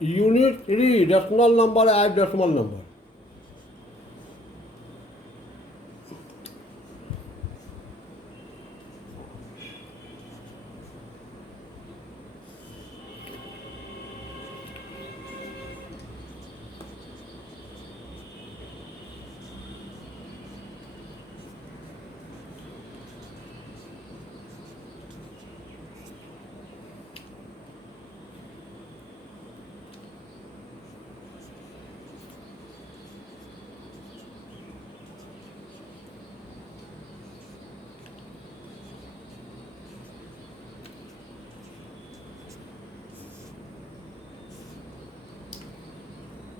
Unit 3, decimal number as decimal number.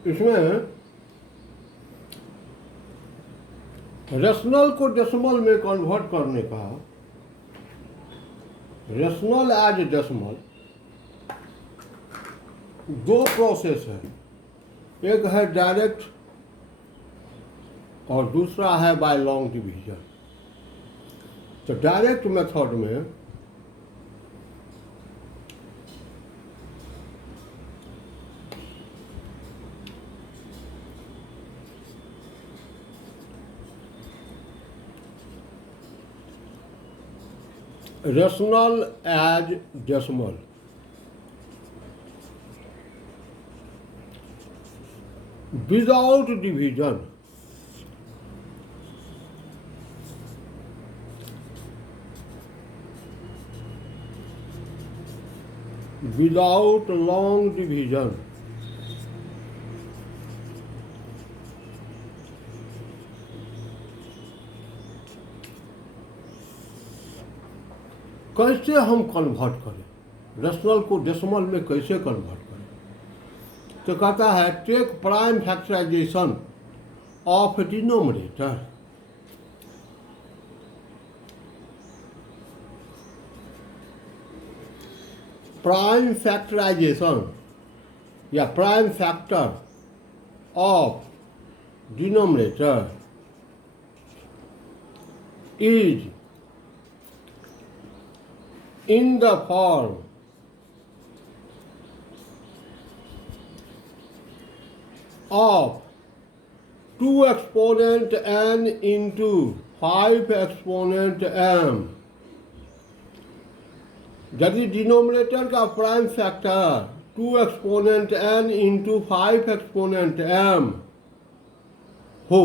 इसमें rational को decimal में कन्वर्ट करने का, रेशनल एज डेसिमल, दो प्रोसेस है। एक है डायरेक्ट और दूसरा है बाय लॉन्ग डिवीजन। तो डायरेक्ट मेथड में rational as decimal, without division, without long division, कैसे हम कन्वर्ट करें, रेशनल को डेसिमल में कैसे कन्वर्ट करें? तो कहता है take prime factorization of denominator. Prime factorization या prime factor of denominator is in the form of 2 exponent n into 5 exponent m। यदि डिनोमिनेटर का prime factor 2 exponent n into 5 exponent m हो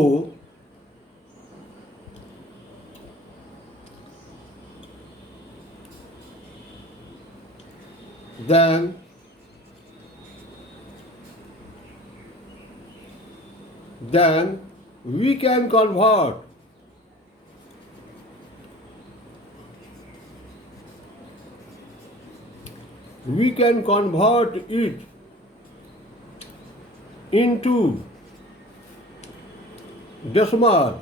then we can convert it into decimal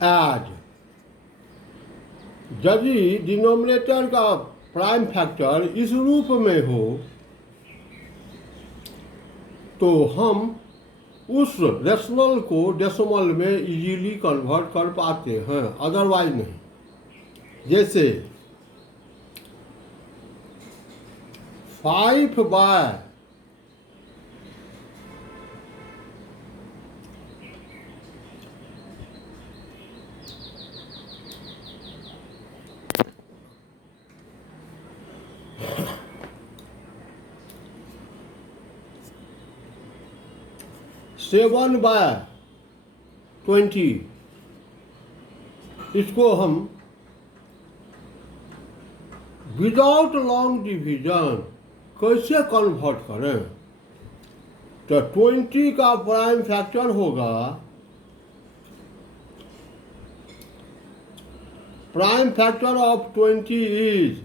as यदि denominator का prime factor इस रूप में हो तो हम उस रेशनल को डेसिमल में इजीली कन्वर्ट कर पाते हैं, अदरवाइज नहीं। जैसे 5 बाय 7 बाय 20, इसको हम विदाउट लॉन्ग डिवीजन कैसे कन्वर्ट करें? तो 20 का प्राइम फैक्टर होगा, prime factor of 20 is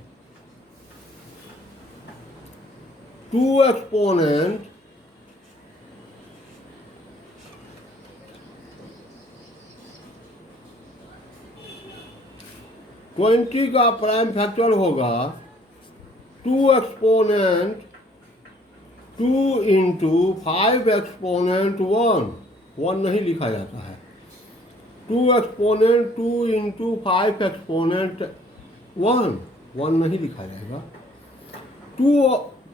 2 exponent 20 का प्राइम फैक्टर होगा 2 एक्सपोनेंट 2 इंटू 5 एक्सपोनेंट 1 नहीं लिखा जाता है, 2 एक्सपोनेंट 2 इंटू 5 एक्सपोनेंट 1। वन नहीं लिखा जाएगा,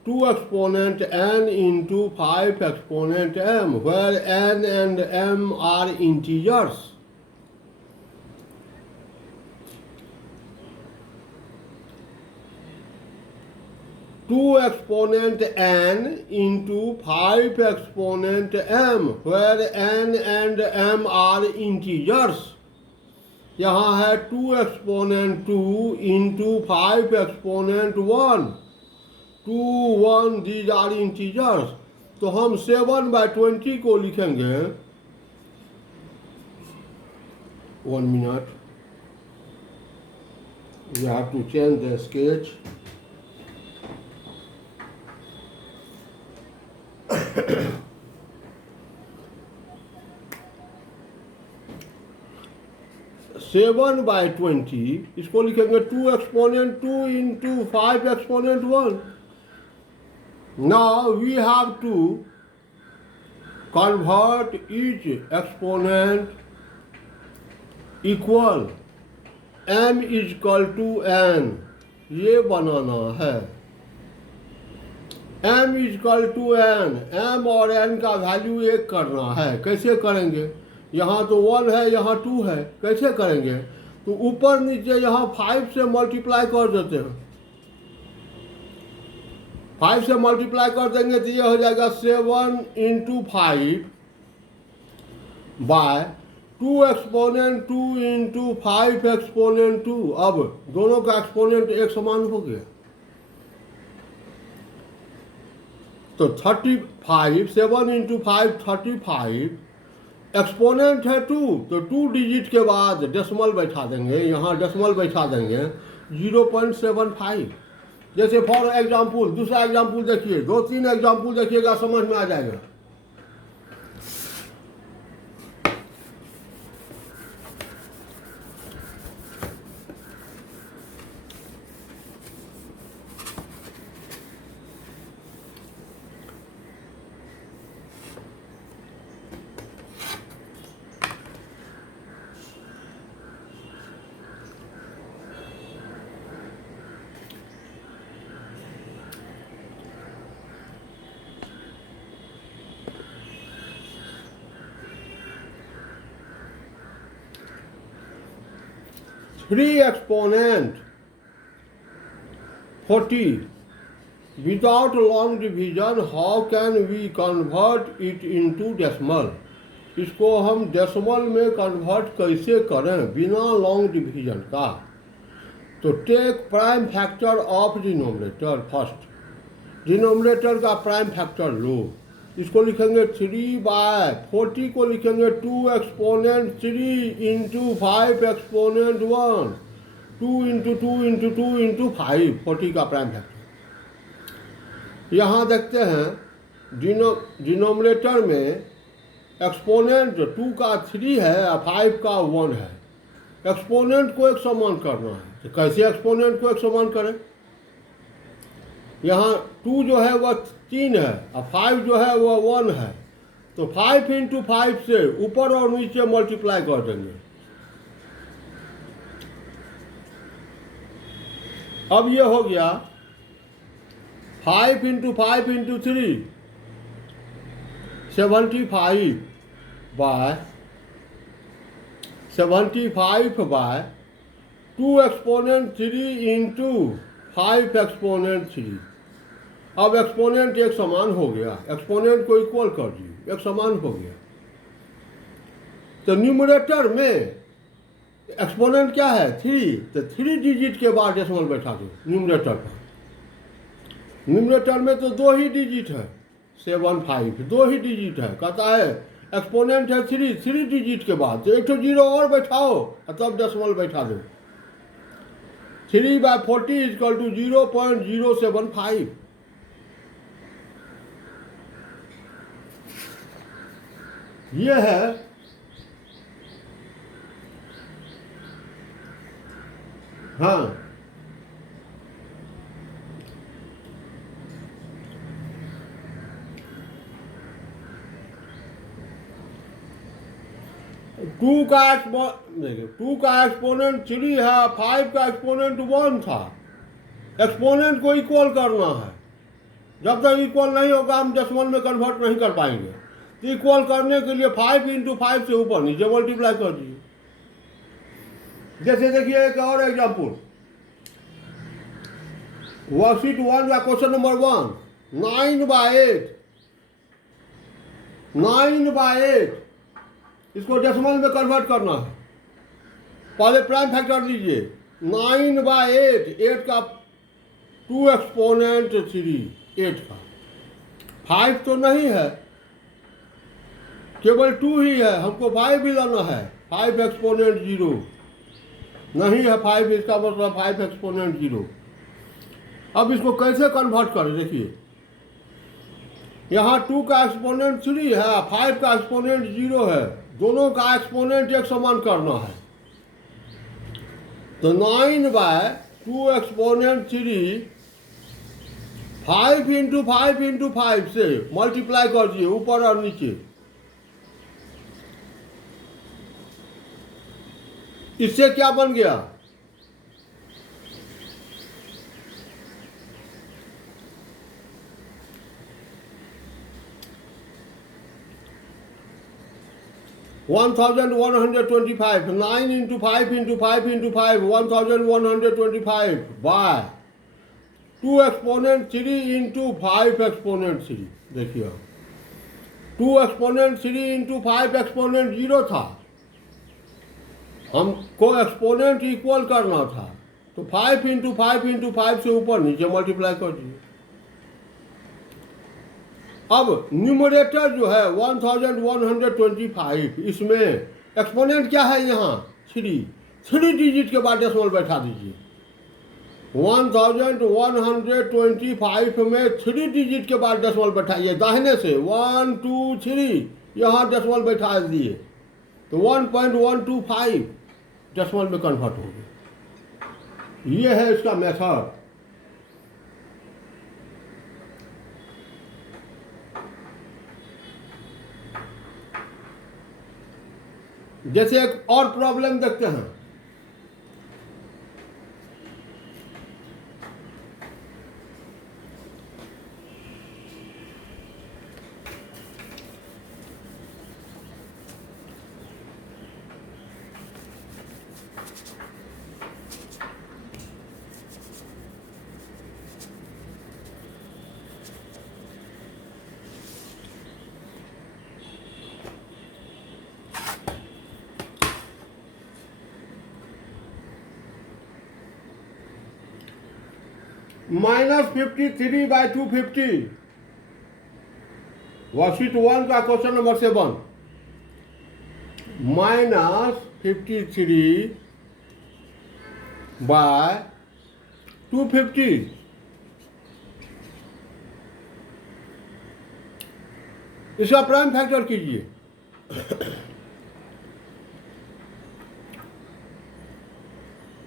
two exponent n into 5 exponent m, where n and m are integers. Two exponent n into 5 exponent m, where n and m are integers. यहाँ है 2 exponent 2 into 5 exponent 1, 2 1 these are integers. तो हम 7/20 को लिखेंगे, 1 minute, we have to change the sketch. Seven by 20 इसको लिखेंगे 2 exponent 2 into 5 exponent 1। Now we have to convert each exponent equal m equal to n, ये बनाना है। m equal to n, m और n का वैल्यू एक करना है। कैसे करेंगे? यहाँ तो 1 है, यहाँ 2 है, कैसे करेंगे? तो ऊपर नीचे यहाँ 5 से मल्टीप्लाई कर देते हैं। 5 से मल्टीप्लाई कर देंगे तो ये हो जाएगा 7 into 5 by 2 exponent 2 into 5 exponent 2। अब दोनों का एक्सपोनेंट एक समान हो गया, तो 35, 7 इंटू 5 35, एक्सपोनेंट है 2, तो 2 डिजिट के बाद डेसिमल बैठा देंगे, यहाँ डेसिमल बैठा देंगे 0.75। जैसे फॉर एग्जाम्पल, दूसरा एग्जाम्पल देखिए, 2-3 एग्जाम्पल देखिएगा, समझ में आ जाएगा। Three exponent 40 without long division, how can we convert it into decimal? इसको हम डेसिमल में कन्वर्ट कैसे करें बिना लॉन्ग डिवीजन का? तो take prime factor of denominator first, denominator का प्राइम फैक्टर लो। इसको लिखेंगे 3/40 को लिखेंगे 2 exponent 3 into 5 exponent 1, 2 into 2 into 2 into 5, 40 का प्राइम फैक्टर। यहाँ देखते हैं डिनोमिनेटर में एक्सपोनेंट 2 का 3 है और 5 का 1 है। एक्सपोनेंट को एक समान करना है, तो कैसे एक्सपोनेंट को एक समान करें? यहाँ 2 जो है वह 3 है और 5 जो है वह 1 है, तो 5 इंटू 5 से ऊपर और नीचे मल्टीप्लाई कर देंगे। अब ये हो गया 5 into 5 into 3, 75 by 2 exponent 3 into 5 exponent 3। अब एक्सपोनेंट एक समान हो गया, एक्सपोनेंट को इक्वल कर दिए, एक समान हो गया। तो न्यूमरेटर में एक्सपोनेंट क्या है? 3, तो 3 डिजिट के बाद डेसिमल बैठा दो न्यूमरेटर पर। न्यूमरेटर में तो 2 ही डिजिट है, 7 5 2 ही डिजिट है। कहता है एक्सपोनेंट है 3 डिजिट के बाद, तो एक तो 0 और बैठाओ और तब डेसिमल बैठा दो। 3/40 इक्वल टू 0.075। ये है हाँ 2 का एक्सपोनेंट 3 है, 5 का एक्सपोनेंट 1 था, एक्सपोनेंट को इक्वल करना है। जब तक इक्वल नहीं होगा हम डेसिमल में कन्वर्ट नहीं कर पाएंगे। तो इक्वल करने के लिए 5 × 5 से ऊपर नीचे मल्टीप्लाई कर दीजिए। जैसे देखिए एक और एग्जाम्पल, वर्कशीट 1 का क्वेश्चन नंबर 1, 9/8, 9/8 इसको डेसिमल में कन्वर्ट करना है। पहले प्राइम फैक्टर लीजिए, 9/8, 8 का 2 एक्सपोनेंट 3, 8 का 5 तो नहीं है, केवल 2 ही है, हमको 5 भी लाना है। 5 एक्सपोनेंट 0 नहीं है 5, इसका मतलब 5 एक्सपोनेंट 0। अब इसको कैसे कन्वर्ट करें, देखिए यहाँ 2 का एक्सपोनेंट 3 है, 5 का एक्सपोनेंट 0 है, दोनों का एक्सपोनेंट एक समान करना है। तो 9/2 एक्सपोनेंट 3 5 × 5 × 5 से मल्टीप्लाई कर दिए ऊपर और नीचे। इससे क्या बन गया, 1125, 9 × 5 × 5 × 5, 1125 बाय 2 एक्सपोनेंट 3 × 5 एक्सपोनेंट 3। देखिए 2 एक्सपोनेंट 3 × 5 एक्सपोनेंट 0 था, हमको एक्सपोनेंट इक्वल करना था, तो 5 × 5 × 5 से ऊपर नीचे मल्टीप्लाई कर दिए। अब न्यूमरेटर जो है 1125, इसमें एक्सपोनेंट क्या है, यहाँ 3 डिजिट के बाद डेसिमल बैठा दीजिए। 1125 में 3 डिजिट के बाद डेसिमल बैठाइए, दाहिने से 1 2 3 यहाँ डेसिमल बैठा दिए, तो 1.125 डेसिमल में कन्वर्ट हो गया। ये है इसका मेथड। जैसे एक और प्रॉब्लम देखते हैं, -53/250, वर्कशीट 1 का क्वेश्चन नंबर 7, -53/250। इसका प्राइम फैक्टर कीजिए।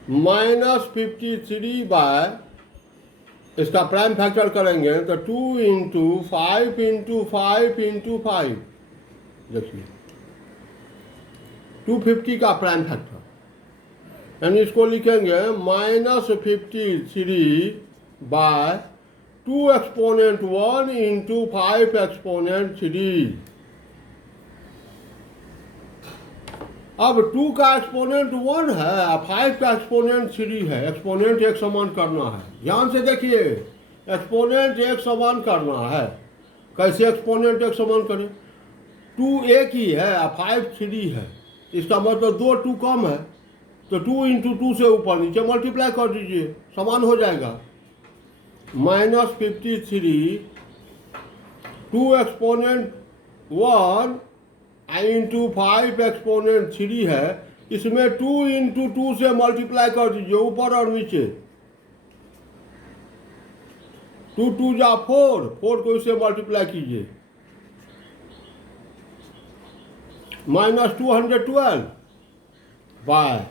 -53 इसका प्राइम फैक्टर करेंगे तो 2 × 5 × 5 × 5, देखिए 250 का प्राइम फैक्टर, यानी इसको लिखेंगे -53/2 एक्सपोनेंट 1 × 5 एक्सपोनेंट 3। अब 2 का एक्सपोनेंट 1 है, 5 का एक्सपोनेंट 3 है, एक्सपोनेंट एक समान करना है। ध्यान से देखिए, एक्सपोनेंट एक समान करना है। कैसे एक्सपोनेंट एक समान करें, 2 एक ही है, 5 3 है, इसका मतलब 2 2 कम है, तो 2 × 2 से ऊपर नीचे मल्टीप्लाई कर दीजिए, समान हो जाएगा। -53 2 एक्सपोनेंट 1 × 5 एक्सपोनेंट 3 है, इसमें 2 × 2 से मल्टीप्लाई कर दीजिए ऊपर और नीचे। 2 2 जा 4, 4 को इससे मल्टीप्लाई कीजिए, -212 बाय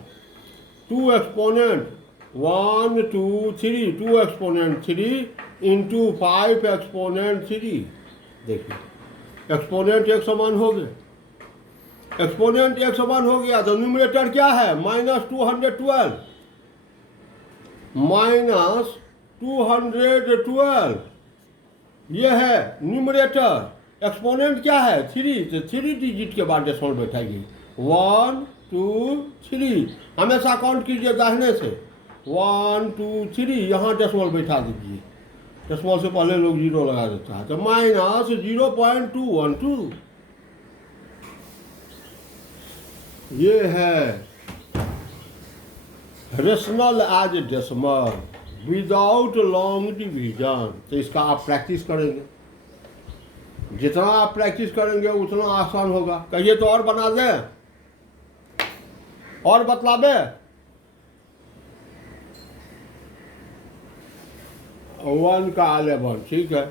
2 एक्सपोनेंट 1 2 3, 2 एक्सपोनेंट 3 × 5 एक्सपोनेंट 3। देखिए एक्सपोनेंट एक समान हो गए, एक्सपोनेंट एक समान हो गया, तो न्यूमरेटर क्या है, -212 212, ये है न्यूमरेटर, एक्सपोनेंट क्या है 3, तो 3 डिजिट के बाद डेसिमल बैठाएगी 1 2 3, हमेशा काउंट कीजिए दाहिने से 1 2 3, यहाँ डेसिमल बैठा दीजिए, डेसिमल से पहले लोग जीरो लगा देता है, तो -0.212, ये है rational as decimal without long division. तो इसका आप प्रैक्टिस करेंगे, जितना आप प्रैक्टिस करेंगे उतना आसान होगा। कहिए तो और बना दें, और बतला दे। 1 का 11, ठीक है,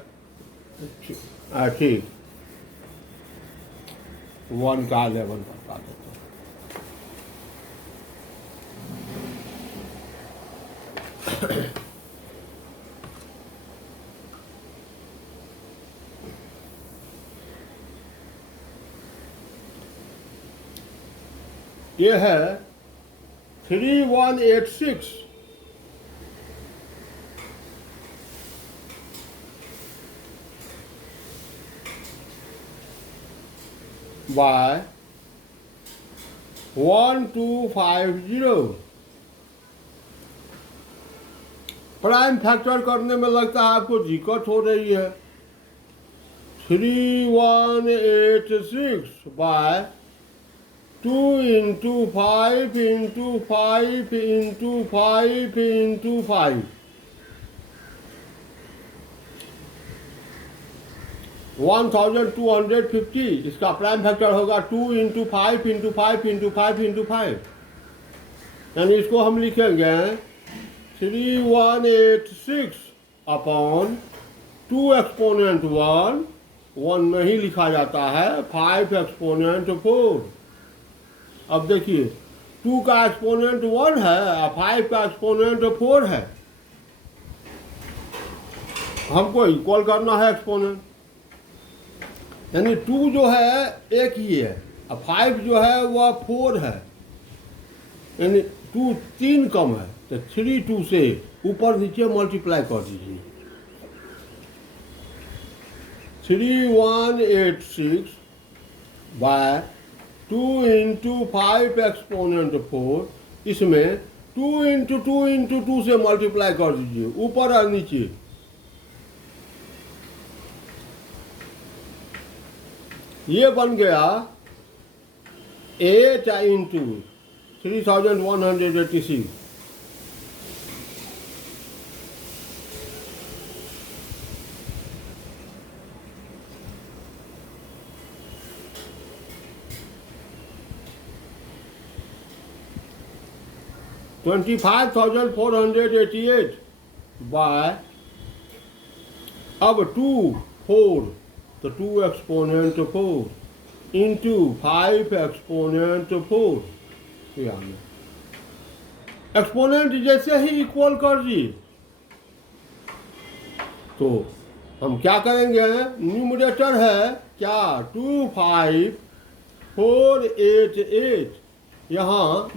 ठीक, 1 का 11 बता देते हैं। ये है 3186 बाय 1250। प्राइम फैक्टर करने में लगता है आपको दिक्कत हो रही है। 3186 बाय 2 × 5 × 5 × 5 × 5, 1250। इसका प्राइम फैक्टर होगा 2 × 5 × 5 × 5 × 5, यानी इसको हम लिखेंगे 3186 अपॉन 2 एक्सपोनेंट 1 नहीं लिखा जाता है, 5 एक्सपोनेंट 4। अब देखिए 2 का एक्सपोनेंट 1 है और 5 का एक्सपोनेंट 4 है, हमको इक्वल करना है एक्सपोनेंट, यानी 2 जो है एक ही है और 5 जो है वह 4 है, यानी 2 3 कम है, तो 3 2 से ऊपर नीचे मल्टीप्लाई कर दीजिए। 3186 बाय 2 × 5 एक्सपोनेंट 4, इसमें 2 × 2 × 2 से मल्टीप्लाई कर दीजिए ऊपर और नीचे। ये बन गया 8 × 3186। $25,488 बाय, अब 2 4, तो 2 एक्सपोनेंट 4 इंटू 5 एक्सपोनेंट 4, एक्सपोनेंट जैसे ही इक्वल कर दी तो हम क्या करेंगे, न्यूमरेटर है क्या 25488, यहाँ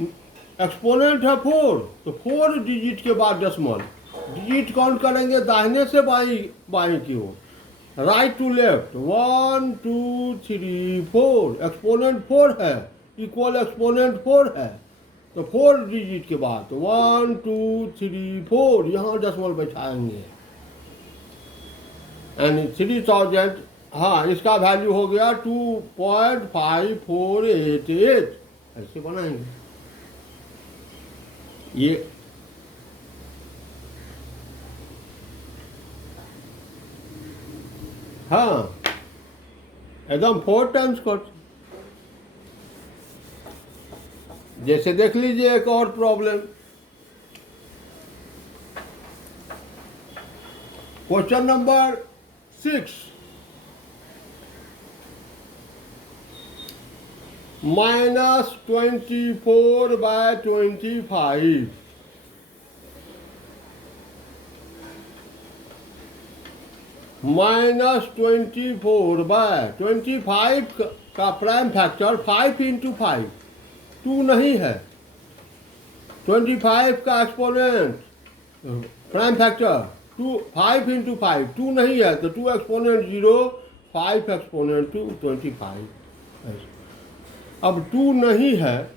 एक्सपोनेंट है 4, तो 4 डिजिट के बाद डेसिमल डिजिट काउंट करेंगे दाहिने से बाएं की ओर, राइट टू लेफ्ट, 1 2 3 4, एक्सपोनेंट 4 है, इक्वल एक्सपोनेंट 4 है, तो 4 डिजिट के बाद 1 2 3 4 यहाँ डेसिमल बैठाएंगे, यानी 3000। हाँ, इसका वैल्यू हो गया 2.5488, ऐसे बनाएंगे ये। हाँ, एकदम 4 टाइम्स कर, जैसे देख लीजिए एक और प्रॉब्लम, क्वेश्चन नंबर 6, -24/25, -24/25 का प्राइम फैक्टर 5 × 5, 2 नहीं है, 25 का एक्सपोनेंट प्राइम फैक्टर 5 इंटू 5 2 नहीं है तो 2 एक्सपोनेंट 0 5 एक्सपोनेंट 2 25। अब 2 नहीं है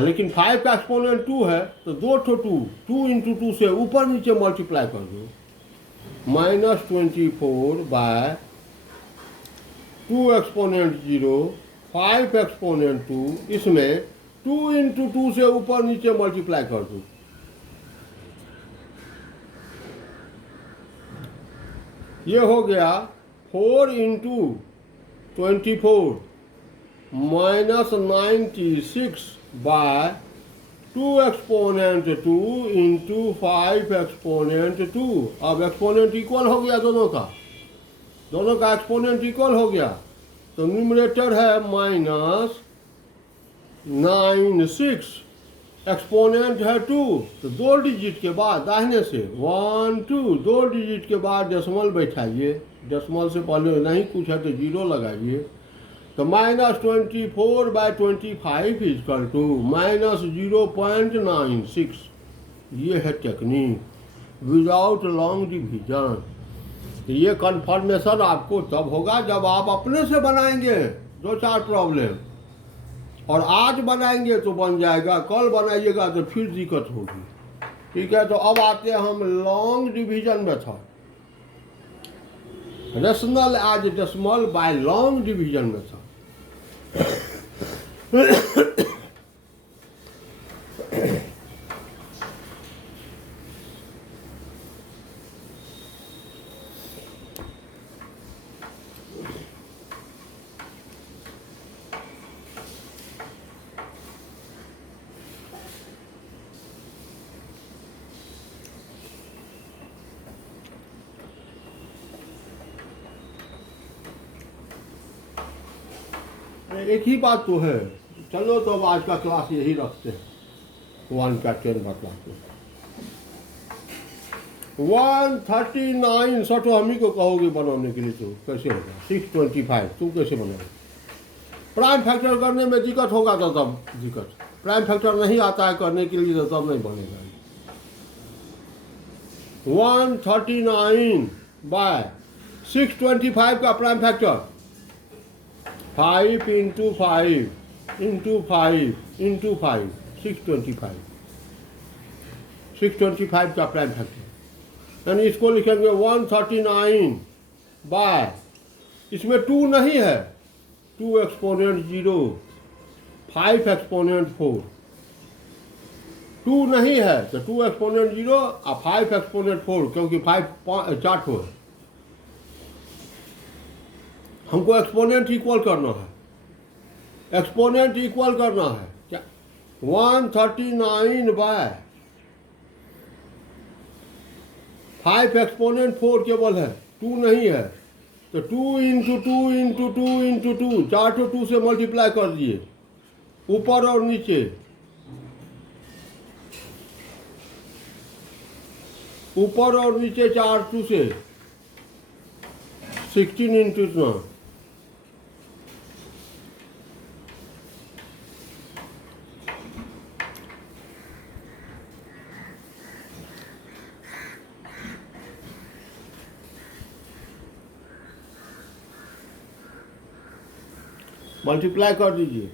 लेकिन 5 का एक्सपोनेंट 2 है तो 2 इंटू 2 से ऊपर नीचे मल्टीप्लाई कर दो, -24 बाय 2 एक्सपोनेंट 0 5 एक्सपोनेंट 2, इसमें 2 इंटू 2 से ऊपर नीचे मल्टीप्लाई कर दो। ये हो गया 4 into 24 -96 by 2 exponent 2 into 5 exponent 2। अब एक्सपोनेंट इक्वल हो गया दोनों का एक्सपोनेंट इक्वल हो गया, तो न्यूमरेटर है -96, एक्सपोनेंट है 2, तो 2 डिजिट के बाद दाहिने से 1 2, 2 डिजिट के बाद डेसिमल बैठाइए, डेसिमल से पहले नहीं कुछ है तो 0 लगाइए, तो -24 बाय 25 इक्वल टू -0.96। ये है टेक्निक विदाउट लॉन्ग डिवीजन। ये कन्फर्मेशन आपको तब होगा जब आप अपने से बनाएंगे 2-4 प्रॉब्लम, और आज बनाएंगे तो बन जाएगा, कल बनाइएगा तो फिर दिक्कत होगी। ठीक है, तो अब आते हैं हम long division method, rational as decimal by long division method. एक ही बात तो है। चलो तो अब आज का क्लास यही रखते हैं, 1 का 10 बतलाते हैं। 139 सठो हम ही को कहोगे बनाने के लिए, तो कैसे होगा? 625 तुम कैसे बनाओगे? प्राइम फैक्टर करने में दिक्कत होगा तो तब दिक्कत, प्राइम फैक्टर नहीं आता है करने के लिए तो तब नहीं बनेगा। 139 बाय 625 का prime factor 5 into 5 into 5 into 5 625, 625 का प्राइम फैक्टर, यानी इसको लिखेंगे 139 बाय, इसमें 2 नहीं है, 2 एक्सपोनेंट 0 5 एक्सपोनेंट 4, 2 नहीं है तो 2 एक्सपोनेंट 0 और 5 एक्सपोनेंट 4, क्योंकि 5 4 है, हमको एक्सपोनेंट इक्वल करना है, एक्सपोनेंट इक्वल करना है क्या? 139 बाय 5 एक्सपोनेंट 4 केवल है, 2 नहीं है, तो 2 इंटू 2 इंटू 2 इंटू 2, 4 to 2 से मल्टीप्लाई कर दिए ऊपर और नीचे, ऊपर और नीचे 4 2 से 16 इंटू 9, मल्टीप्लाई कर दीजिए।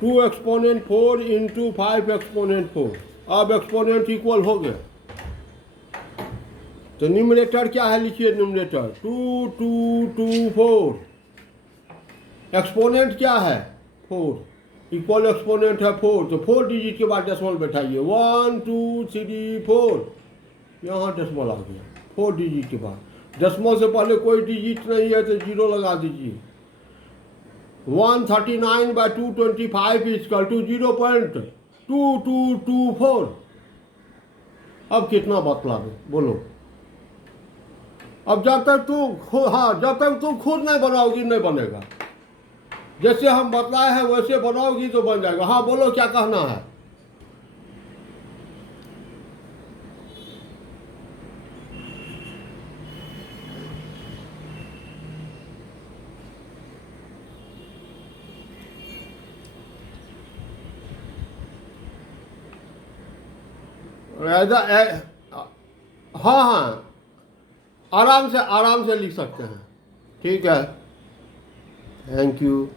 टू एक्सपोनेंट 4 इंटू 5 एक्सपोनेंट 4, अब एक्सपोनेंट इक्वल हो गया, तो न्यूमरेटर क्या है? लिखिए न्यूमरेटर 2 2 2 4, एक्सपोनेंट क्या है? 4, इक्वल एक्सपोनेंट है 4, तो 4 डिजिट के बाद डेसिमल बैठाइए, 1 2 3 4, यहाँ डेसिमल आ गया 4 डिजिट के बाद, डेसिमल से पहले कोई डिजिट नहीं है तो 0 लगा दीजिए। 139 बाय 225 इक्वल टू 0.2224। अब कितना बतला दो बोलो? अब जब तक तुम खुद नहीं बनाओगी नहीं बनेगा, जैसे हम बतलाए हैं वैसे बनाओगी तो बन जाएगा। हाँ बोलो क्या कहना है। हाँ हाँ, आराम से लिख सकते हैं। ठीक है, थैंक यू।